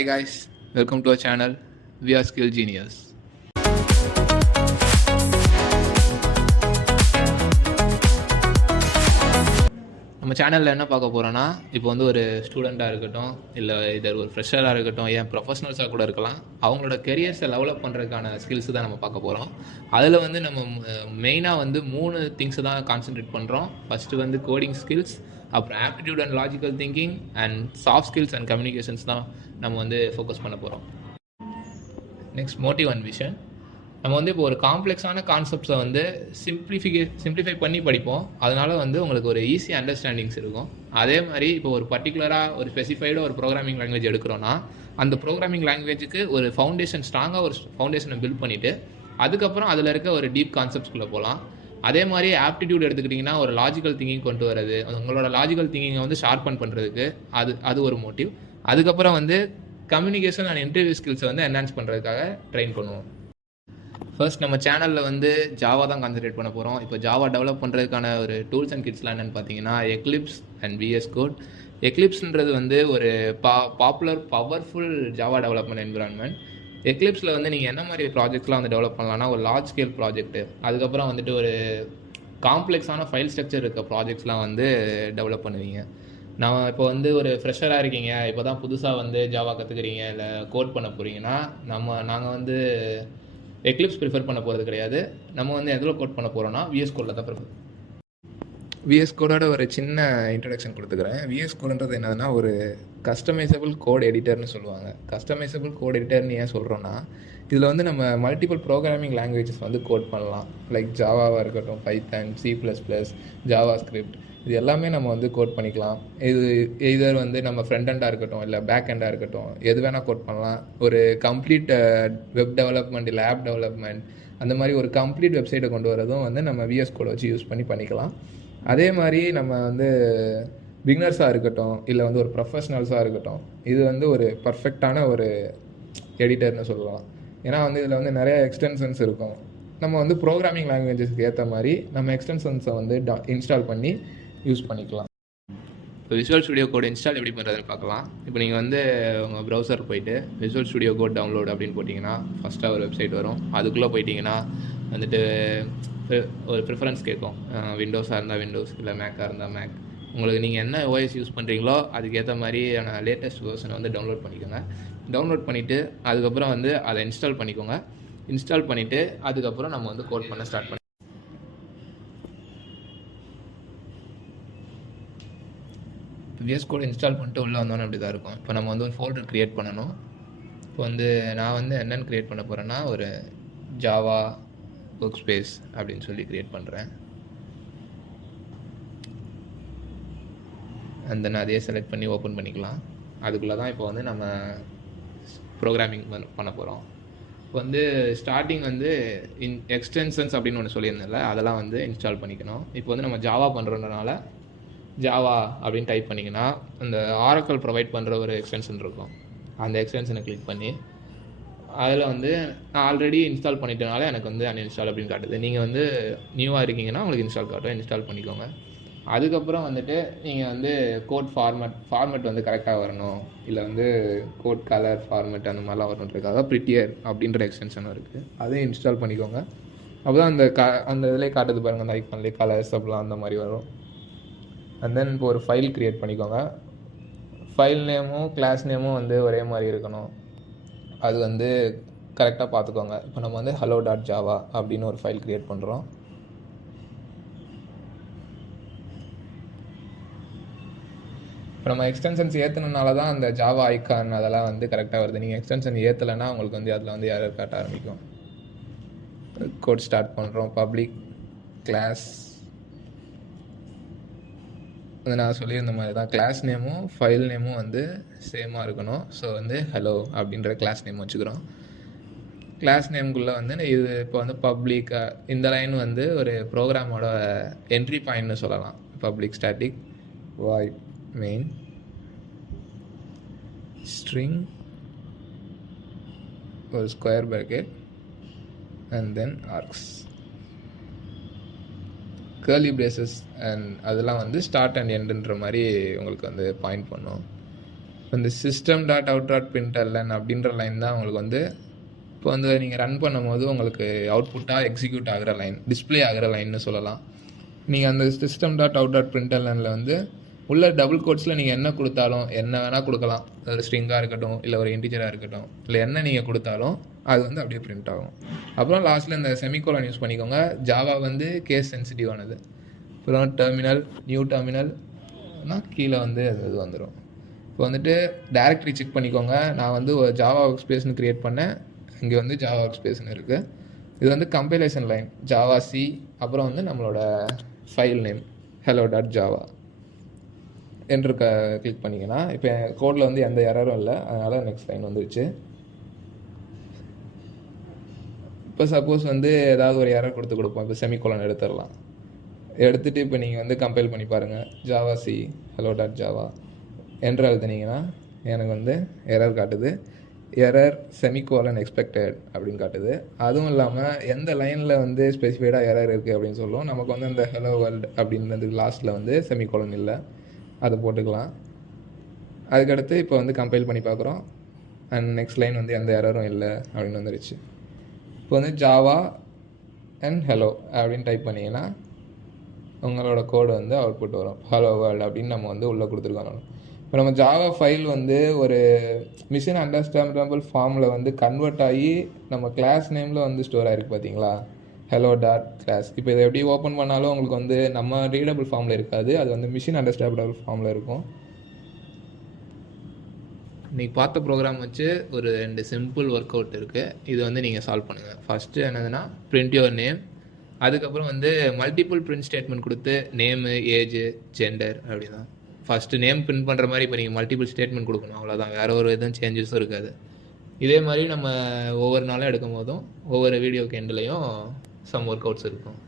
Hi guys, welcome to our channel. We are Skill Genius. நம்ம சேனலில் என்ன பார்க்க போகிறோன்னா, இப்போ வந்து ஒரு ஸ்டூடெண்ட்டாக இருக்கட்டும், இல்லை இதர் ஒரு ஃப்ரெஷராக இருக்கட்டும், ஏன் ப்ரொஃபஷனல்ஸாக கூட இருக்கலாம், அவங்களோட கெரியர்ஸை டெவலப் பண்ணுறதுக்கான ஸ்கில்ஸ் தான் நம்ம பார்க்க போகிறோம். அதில் வந்து நம்ம மெயினாக வந்து 3 திங்ஸை தான் கான்சென்ட்ரேட் பண்ணுறோம். ஃபஸ்ட்டு வந்து கோடிங் ஸ்கில்ஸ், அப்புறம் aptitude and logical thinking, and soft skills and communications தான் நம்ம வந்து ஃபோக்கஸ் பண்ண போகிறோம். Next motive and vision. நம்ம வந்து இப்போ ஒரு காம்ப்ளெக்ஸான கான்செப்ட்ஸை வந்து சிம்பிளிஃபை பண்ணி படிப்போம். அதனால் வந்து உங்களுக்கு ஒரு ஈஸி அண்டர்ஸ்டாண்டிங்ஸ் இருக்கும். அதே மாதிரி இப்போ ஒரு பர்டிகுலராக ஒரு ஸ்பெசிஃபைடாக ஒரு ப்ரோக்ராமிங் லாங்குவேஜ் எடுக்கிறோன்னா, அந்த ப்ரோக்ராமிங் லாங்குவேஜுக்கு ஒரு ஸ்ட்ராங்காக ஒரு ஃபவுண்டேஷனை பில்ட் பண்ணிவிட்டு அதுக்கப்புறம் அதில் இருக்க ஒரு டீப் கான்செப்ட்ஸ்குள்ளே போகலாம். அதே மாதிரி ஆப்டிடியூட் எடுத்துக்கிட்டிங்கன்னா ஒரு லாஜிக்கல் திங்கிங் கொண்டு வரது, உங்களோட லாஜிக்கல் திங்கிங்கை வந்து ஷார்பன் பண்ணுறதுக்கு அது ஒரு மோட்டிவ். அதுக்கப்புறம் வந்து கம்யூனிகேஷன் அண்ட் இன்டர்வியூ ஸ்கில்ஸை வந்து என்ஹான்ஸ் பண்ணுறதுக்காக ட்ரெயின் பண்ணுவோம். ஃபர்ஸ்ட் நம்ம சேனலில் வந்து ஜாவா தான் கான்சன்ட்ரேட் பண்ண போகிறோம். இப்போ ஜாவா டெவலப் பண்ணுறதுக்கான ஒரு டூல்ஸ் அண்ட் கிட்ஸ்லாம் என்னென்னு பார்த்தீங்கன்னா, எக்லிப்ஸ் அண்ட் VS Code. எக்லிப்ஸ்ன்றது வந்து ஒரு popular powerful Java development environment. எக்லிப்ஸில் வந்து நீங்கள் என்ன மாதிரி ப்ராஜெக்ட்ஸ்லாம் வந்து டெவலப் பண்ணலாம்னா, ஒரு லார்ஜ் ஸ்கேல் ப்ராஜெக்ட்டு, அதுக்கப்புறம் வந்துட்டு ஒரு காம்ப்ளெக்ஸான ஃபைல் ஸ்ட்ரக்சர் இருக்க ப்ராஜெக்ட்ஸ்லாம் வந்து டெவலப் பண்ணுவீங்க. நான் இப்போ வந்து ஒரு ஃப்ரெஷராக இருக்கீங்க, இப்போ தான் புதுசாக வந்து ஜாவா கற்றுக்குறீங்க, இல்லை கோட் பண்ண போகிறீங்கன்னா, நாங்கள் வந்து எக்லிப்ஸ் ப்ரிஃபர் பண்ண போகிறது கிடையாது. நம்ம வந்து எதில் கோட் பண்ண போகிறோன்னா VS Codeல தான் ப்ரிஃபர். VS Codeோட ஒரு சின்ன இன்ட்ரடக்ஷன் கொடுத்துக்கிறேன். VS Codeன்றது என்னதுன்னா, ஒரு கஸ்டமைசபிள் கோட் எடிட்டர்னு சொல்லுவாங்க. கஸ்டமைசபிள் கோட் எடிட்டர்னு ஏன் சொல்கிறோன்னா, இதில் வந்து நம்ம மல்டிபிள் ப்ரோக்ராமிங் லாங்குவேஜஸ் வந்து கோட் பண்ணலாம். லைக் ஜாவாவாக இருக்கட்டும், பைத்தான், C++, ஜாவா ஸ்கிரிப்ட், இது எல்லாமே நம்ம வந்து கோட் பண்ணிக்கலாம். இதர் வந்து நம்ம ஃப்ரண்ட் எண்டாக இருக்கட்டும், இல்லை பேக் எண்டாக இருக்கட்டும், எது வேணால் கோட் பண்ணலாம். ஒரு கம்ப்ளீட் வெப் டெவலப்மெண்ட், இல்லை ஆப் டெவலப்மெண்ட், அந்த மாதிரி ஒரு கம்ப்ளீட் வெப்சைட்டை கொண்டு வரதும் வந்து நம்ம VS Code வச்சு யூஸ் பண்ணிக்கலாம். அதே மாதிரி நம்ம வந்து பிகினர்ஸாக இருக்கட்டும், இல்லை வந்து ஒரு ப்ரொஃபஷ்னல்ஸாக இருக்கட்டும், இது வந்து ஒரு பர்ஃபெக்டான ஒரு எடிட்டர்னு சொல்லலாம். ஏன்னா வந்து இதில் வந்து நிறைய எக்ஸ்டென்ஷன்ஸ் இருக்கும். நம்ம வந்து ப்ரோக்ராமிங் லாங்குவேஜஸ்க்கு ஏற்ற மாதிரி நம்ம எக்ஸ்டென்ஷன்ஸை வந்து இன்ஸ்டால் பண்ணி யூஸ் பண்ணிக்கலாம். இப்போ விசுவல் ஸ்டுடியோ கோட் இன்ஸ்டால் எப்படி பண்ணுறதுன்னு பார்க்கலாம். இப்போ நீங்கள் வந்து உங்கள் ப்ரௌசர் போய்ட்டு விசுவல் ஸ்டுடியோ கோட் டவுன்லோட் அப்படின்னு போட்டிங்கன்னா ஃபஸ்ட்டாக ஒரு வெப்சைட் வரும். அதுக்குள்ளே போயிட்டிங்கன்னா வந்துட்டு ஒரு ப்ரிஃபரன்ஸ் கேட்கும். விண்டோஸாக இருந்தால் விண்டோஸ், இல்லை மேக்காக இருந்தால் மேக். உங்களுக்கு நீங்கள் என்ன OS யூஸ் பண்ணுறீங்களோ அதுக்கேற்ற மாதிரியான லேட்டஸ்ட் வெர்ஷனை வந்து டவுன்லோட் பண்ணிக்கோங்க. டவுன்லோட் பண்ணிவிட்டு அதுக்கப்புறம் வந்து அதை இன்ஸ்டால் பண்ணிக்கோங்க. இன்ஸ்டால் பண்ணிவிட்டு அதுக்கப்புறம் நம்ம வந்து கோட் பண்ண ஸ்டார்ட் பண்ணி VS Code இன்ஸ்டால் பண்ணிட்டு உள்ளே வந்தோன்னே அப்படி தான் இருக்கும். இப்போ நம்ம வந்து ஒரு ஃபோல்டர் க்ரியேட் பண்ணணும். இப்போ வந்து நான் வந்து என்னென்னு க்ரியேட் பண்ண போகிறேன்னா, ஒரு ஜாவா ஒர்க் ஸ்பேஸ் அப்படின்னு சொல்லி க்ரியேட் பண்ணுறேன். அண்ட் தென் அதையே செலக்ட் பண்ணி ஓப்பன் பண்ணிக்கலாம். அதுக்குள்ளே தான் இப்போ வந்து நம்ம ப்ரோக்ராமிங் பண்ண போகிறோம். இப்போ வந்து ஸ்டார்டிங் வந்து எக்ஸ்டென்ஷன்ஸ் அப்படின்னு ஒன்று சொல்லியிருந்தேன்ல, அதெல்லாம் வந்து இன்ஸ்டால் பண்ணிக்கணும். இப்போ வந்து நம்ம ஜாவா பண்ணுறதுனால ஜாவா அப்படின்னு டைப் பண்ணிங்கன்னா அந்த ஆரக்கிள் ப்ரொவைட் பண்ணுற ஒரு எக்ஸ்டென்ஷன் இருக்கும். அந்த எக்ஸ்டென்ஷனை கிளிக் பண்ணி அதில் வந்து நான் ஆல்ரெடி இன்ஸ்டால் பண்ணிட்டனால எனக்கு வந்து அன்இன்ஸ்டால் அப்படின்னு காட்டுது. நீங்கள் வந்து நியூவாக இருக்கீங்கன்னா உங்களுக்கு இன்ஸ்டால் காட்டும், இன்ஸ்டால் பண்ணிக்கோங்க. அதுக்கப்புறம் வந்துட்டு நீங்கள் வந்து கோட் ஃபார்மேட் வந்து கரெக்டாக வரணும், இல்லை வந்து கோட் கலர் ஃபார்மேட் அந்த மாதிரிலாம் வரணுன்றதுக்காக ப்ரிட்டியர் அப்படின்ற எக்ஸ்டென்ஷனும் இருக்குது. அதையும் இன்ஸ்டால் பண்ணிக்கோங்க. அப்போ தான் அந்த இதிலே காட்டுது பாருங்கள், அந்த ஐக்கான்லேயே கலர்ஸ் அப்படிலாம் அந்த மாதிரி வரும். அண்ட் தென் இப்போ ஒரு ஃபைல் க்ரியேட் பண்ணிக்கோங்க. ஃபைல் நேமும் கிளாஸ் நேமும் வந்து ஒரே மாதிரி இருக்கணும். அது வந்து கரெக்டாக பார்த்துக்கோங்க. இப்போ நம்ம வந்து hello.java அப்படின்னு ஒரு ஃபைல் க்ரியேட் பண்ணுறோம். இப்போ நம்ம எக்ஸ்டென்ஷன்ஸ் ஏற்றுனால தான் அந்த ஜாவா ஐக்கான் அதெல்லாம் வந்து கரெக்டாக வருது. நீங்கள் எக்ஸ்டென்ஷன் ஏற்றலைன்னா உங்களுக்கு வந்து அதில் வந்து யாரும் காட்ட ஆரம்பிக்கும். கோட் ஸ்டார்ட் பண்ணுறோம். பப்ளிக் கிளாஸ், அது நான் சொல்லியிருந்த மாதிரி தான் கிளாஸ் நேமும் ஃபைல் நேமும் வந்து சேமாக இருக்கணும். ஸோ வந்து ஹலோ அப்படின்ற கிளாஸ் நேம் வச்சுக்கிறோம். கிளாஸ் நேம்குள்ளே வந்து இது இப்போ வந்து பப்ளிக், இந்த லைன் வந்து ஒரு ப்ரோக்ராமோட என்ட்ரி பாயிண்ட்னு சொல்லலாம். Public static void main string ஒரு square bracket and then args, curly braces and அதெல்லாம் வந்து ஸ்டார்ட் அண்ட் எண்டுன்ற மாதிரி உங்களுக்கு வந்து பாயிண்ட் பண்ணும். இந்த சிஸ்டம் டாட் அவுட் டாட் பிரிண்டர்லன் அப்படின்ற லைன் தான் உங்களுக்கு வந்து இப்போ வந்து நீங்கள் ரன் பண்ணும்போது உங்களுக்கு அவுட்புட்டாக எக்ஸிக்யூட் ஆகிற லைன், டிஸ்பிளே ஆகிற லைன்னு சொல்லலாம். நீங்கள் அந்த சிஸ்டம் டாட் அவுட் டாட் பிரிண்டர்லனில் வந்து உள்ள டபுள் கோட்ஸில் நீங்கள் என்ன கொடுத்தாலும், என்ன வேணால் கொடுக்கலாம், ஒரு ஸ்ட்ரிங்காக இருக்கட்டும் இல்லை ஒரு இன்டிஜராக இருக்கட்டும், இல்லை என்ன நீங்கள் கொடுத்தாலும் அது வந்து அப்படியே பிரிண்ட் ஆகும். அப்புறம் லாஸ்ட்டில் இந்த செமிகோலன் யூஸ் பண்ணிக்கோங்க. ஜாவா வந்து கேஸ் சென்சிட்டிவானது. அப்புறம் டெர்மினல், நியூ டெர்மினல்னா கீழே வந்து அது இது வந்துடும். இப்போ வந்துட்டு டேரக்டரி செக் பண்ணிக்கோங்க. நான் வந்து ஒரு ஜாவா ஒர்க் ஸ்பேஸ்னு க்ரியேட் பண்ணேன். இங்கே வந்து ஜாவா ஒர்க் ஸ்பேஸ்னு இருக்குது. இது வந்து கம்பைலேஷன் லைன் ஜாவா சி, அப்புறம் வந்து நம்மளோட ஃபைல் நேம் hello.java என்று கிளிக் பண்ணிங்கன்னா இப்போ கோடில் வந்து எந்த எரரும் இல்லை, அதனால் நெக்ஸ்ட் லைன் வந்துருச்சு. இப்போ சப்போஸ் வந்து ஏதாவது ஒரு எரர் கொடுப்போம். இப்போ செமிகோலன் எடுத்துடலாம். எடுத்துகிட்டு இப்போ நீங்கள் வந்து கம்பைல் பண்ணி பாருங்கள். ஜாவா சி hello.java என்று எழுதுனீங்கன்னா எனக்கு வந்து எரர் காட்டுது. எரர் செமிகோலன் எக்ஸ்பெக்டட் அப்படின்னு காட்டுது. அதுவும் இல்லாமல் எந்த லைனில் வந்து ஸ்பெசிஃபைடாக எரர் இருக்குது அப்படின்னு சொல்லுவோம். நமக்கு வந்து அந்த ஹலோ வேர்ல்டு அப்படின்றது லாஸ்ட்டில் வந்து செமிகோலன் இல்லை, அதை போட்டுக்கலாம். அதுக்கடுத்து இப்போ வந்து கம்பைல் பண்ணி பார்க்குறோம். அண்ட் நெக்ஸ்ட் லைன் வந்து எந்த எரரும் இல்லை அப்படின்னு வந்துருச்சு. இப்போ வந்து ஜாவா அண்ட் ஹலோ அப்படின்னு டைப் பண்ணிங்கன்னா உங்களோட கோடு வந்து அவுட்புட் வரும். ஹலோ வேர்ல்டு அப்படின்னு நம்ம வந்து உள்ளே கொடுத்துருக்கோம். இப்போ நம்ம ஜாவா ஃபைல் வந்து ஒரு மிஷின் அண்டர்ஸ்டாண்டபிள் ஃபார்மில் வந்து கன்வெர்ட் ஆகி நம்ம கிளாஸ் நேமில் வந்து ஸ்டோர் ஆகிருக்கு பார்த்தீங்களா, hello.class. இப்போ இதை எப்படி ஓப்பன் பண்ணாலும் உங்களுக்கு வந்து நம்ம ரீடபிள் ஃபார்மில் இருக்காது, அது வந்து மிஷின் அண்டர்ஸ்டாண்டபிள் ஃபார்மில் இருக்கும். நீங்கள் பார்த்த ப்ரோக்ராம் வச்சு ஒரு 2 சிம்பிள் ஒர்க் அவுட் இருக்குது. இது வந்து நீங்கள் சால்வ் பண்ணுங்கள். ஃபஸ்ட்டு என்னதுன்னா பிரிண்ட் யுவர் நேம், அதுக்கப்புறம் வந்து மல்டிபிள் பிரிண்ட் ஸ்டேட்மெண்ட் கொடுத்து நேமு, ஏஜ், ஜெண்டர் அப்படி தான். ஃபஸ்ட்டு நேம் பிரிண்ட் பண்ணுற மாதிரி இப்போ நீங்கள் மல்டிபிள் ஸ்டேட்மெண்ட் கொடுக்கணும், அவ்வளோதான். வேறு ஒரு எதுவும் சேஞ்சஸும் இருக்காது. இதே மாதிரி நம்ம ஒவ்வொரு நாளும் எடுக்கும் போதும் ஒவ்வொரு வீடியோக்கு எண்ட்லேயும் சம் ஒர்க் அவுட்ஸ் இருக்கும்.